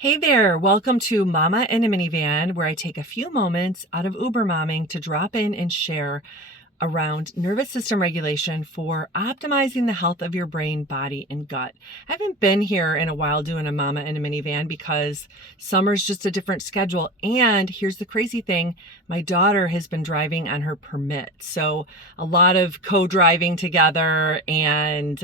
Hey there, welcome to Mama in a Minivan, where I take a few moments out of Uber momming to drop in and share around nervous system regulation for optimizing the health of your brain, body, and gut. I haven't been here in a while doing a Mama in a Minivan because summer's just a different schedule. And here's the crazy thing, my daughter has been driving on her permit. So a lot of co-driving together and,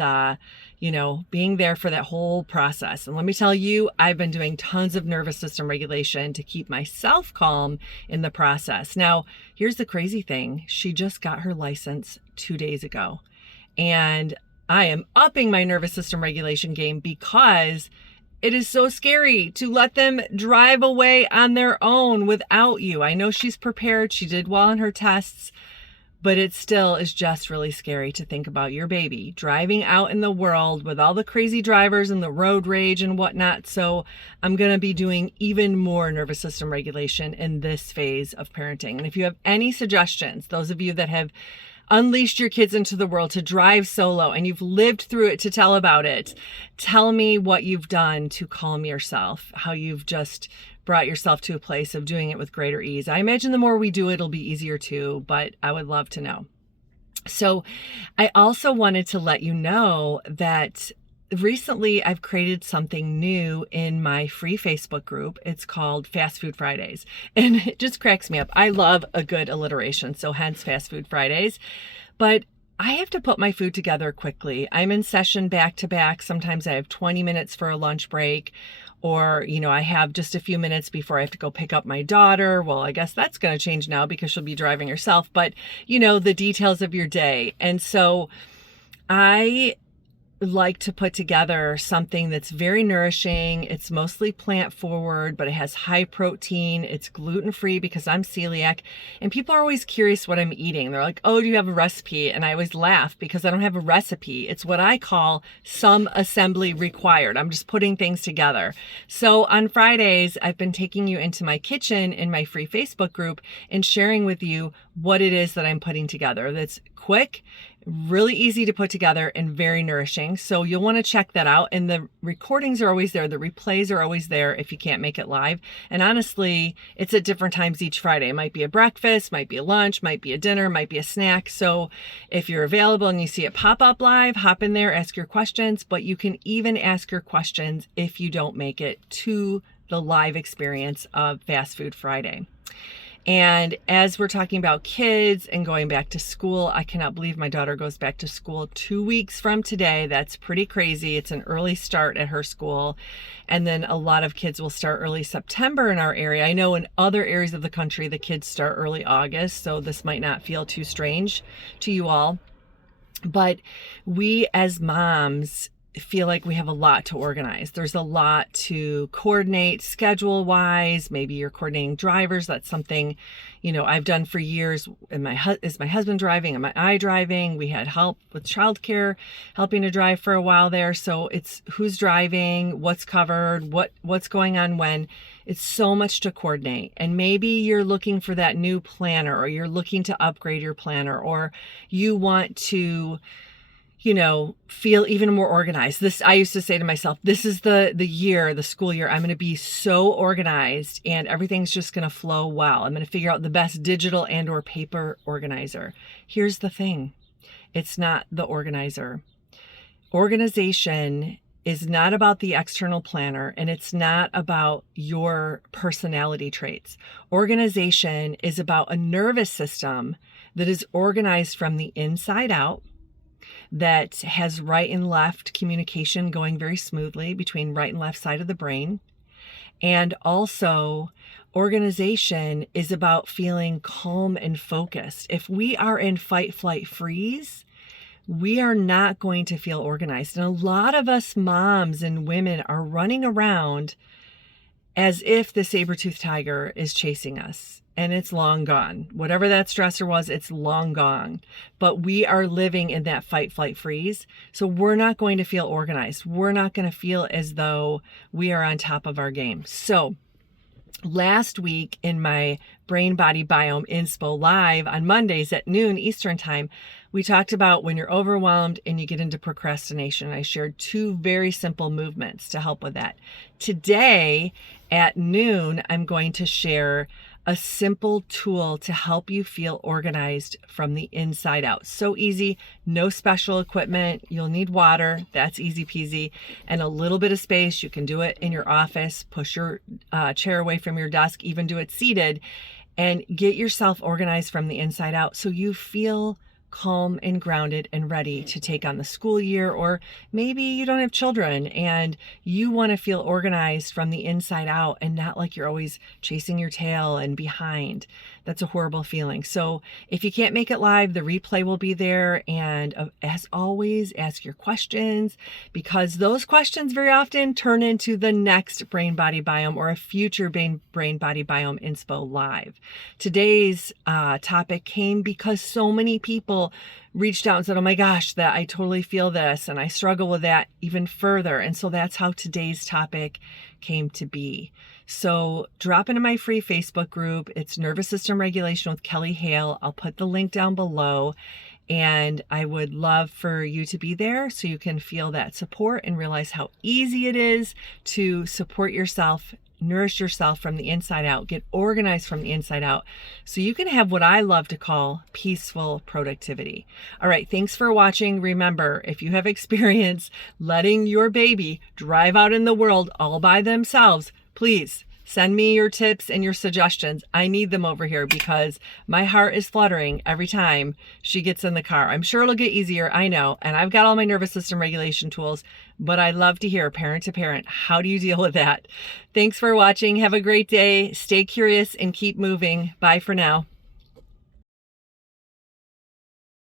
being there for that whole process. And let me tell you, I've been doing tons of nervous system regulation to keep myself calm in the process. Now, here's the crazy thing. She just got her license 2 days ago. And I am upping my nervous system regulation game because it is so scary to let them drive away on their own without you. I know she's prepared. She did well on her tests. But it still is just really scary to think about your baby driving out in the world with all the crazy drivers and the road rage and whatnot. So I'm going to be doing even more nervous system regulation in this phase of parenting. And if you have any suggestions, those of you that have unleashed your kids into the world to drive solo and you've lived through it to tell about it, tell me what you've done to calm yourself, how you've just brought yourself to a place of doing it with greater ease. I imagine the more we do it, it'll be easier too, but I would love to know. So I also wanted to let you know that recently I've created something new in my free Facebook group. It's called Fast Food Fridays, and it just cracks me up. I love a good alliteration, so hence Fast Food Fridays. But I have to put my food together quickly. I'm in session back to back. Sometimes I have 20 minutes for a lunch break, or, I have just a few minutes before I have to go pick up my daughter. Well, I guess that's going to change now because she'll be driving herself, but the details of your day. And so I like to put together something that's very nourishing. It's mostly plant forward, but it has high protein. It's gluten free because I'm celiac, and people are always curious what I'm eating. They're like, "Oh, do you have a recipe?" And I always laugh because I don't have a recipe. It's what I call some assembly required. I'm just putting things together. So on Fridays, I've been taking you into my kitchen in my free Facebook group and sharing with you what it is that I'm putting together. That's quick, really easy to put together, and very nourishing. So you'll want to check that out. And the recordings are always there. The replays are always there if you can't make it live. And honestly, it's at different times each Friday. It might be a breakfast, might be a lunch, might be a dinner, might be a snack. So if you're available and you see it pop up live, hop in there, ask your questions. But you can even ask your questions if you don't make it to the live experience of Fast Food Friday. And as we're talking about kids and going back to school, I cannot believe my daughter goes back to school 2 weeks from today. That's pretty crazy. It's an early start at her school. And then a lot of kids will start early September in our area. I know in other areas of the country, the kids start early August. So this might not feel too strange to you all. But we as moms feel like we have a lot to organize. There's a lot to coordinate schedule wise. Maybe you're coordinating drivers. That's something, I've done for years. And is my husband driving? Am I driving? We had help with childcare, helping to drive for a while there. So it's who's driving, what's covered, what's going on when. It's so much to coordinate. And maybe you're looking for that new planner, or you're looking to upgrade your planner, or you want to feel even more organized. I used to say to myself, this is the school year, I'm going to be so organized and everything's just going to flow well. I'm going to figure out the best digital and or paper organizer. Here's the thing. It's not the organizer. Organization is not about the external planner, and it's not about your personality traits. Organization is about a nervous system that is organized from the inside out, that has right and left communication going very smoothly between right and left side of the brain. And also, organization is about feeling calm and focused. If we are in fight, flight, freeze, we are not going to feel organized. And a lot of us moms and women are running around as if the saber-toothed tiger is chasing us. And it's long gone. Whatever that stressor was, it's long gone. But we are living in that fight, flight, freeze. So we're not going to feel organized. We're not going to feel as though we are on top of our game. So Last week in my Brain Body Biome Inspo Live on Mondays at noon Eastern Time, we talked about when you're overwhelmed and you get into procrastination. I shared 2 very simple movements to help with that. Today at noon, I'm going to share a simple tool to help you feel organized from the inside out. So easy, no special equipment. You'll need water, that's easy peasy, and a little bit of space. You can do it in your office, push your chair away from your desk, even do it seated, and get yourself organized from the inside out so you feel calm and grounded and ready to take on the school year. Or maybe you don't have children and you want to feel organized from the inside out and not like you're always chasing your tail and behind. That's a horrible feeling. So if you can't make it live, the replay will be there. And as always, ask your questions, because those questions very often turn into the next Brain Body Biome or a future Brain Body Biome Inspo Live. Today's topic came because so many people reached out and said, oh my gosh, that I totally feel this and I struggle with that even further. And so that's how today's topic came to be. So drop into my free Facebook group. It's Nervous System Regulation with Kelly Hale. I'll put the link down below. And I would love for you to be there so you can feel that support and realize how easy it is to support yourself, nourish yourself from the inside out, get organized from the inside out, so you can have what I love to call peaceful productivity. All right, thanks for watching. Remember, if you have experience letting your baby drive out in the world all by themselves, please send me your tips and your suggestions. I need them over here because my heart is fluttering every time she gets in the car. I'm sure it'll get easier, I know, and I've got all my nervous system regulation tools, but I love to hear parent to parent, how do you deal with that? Thanks for watching. Have a great day. Stay curious and keep moving. Bye for now.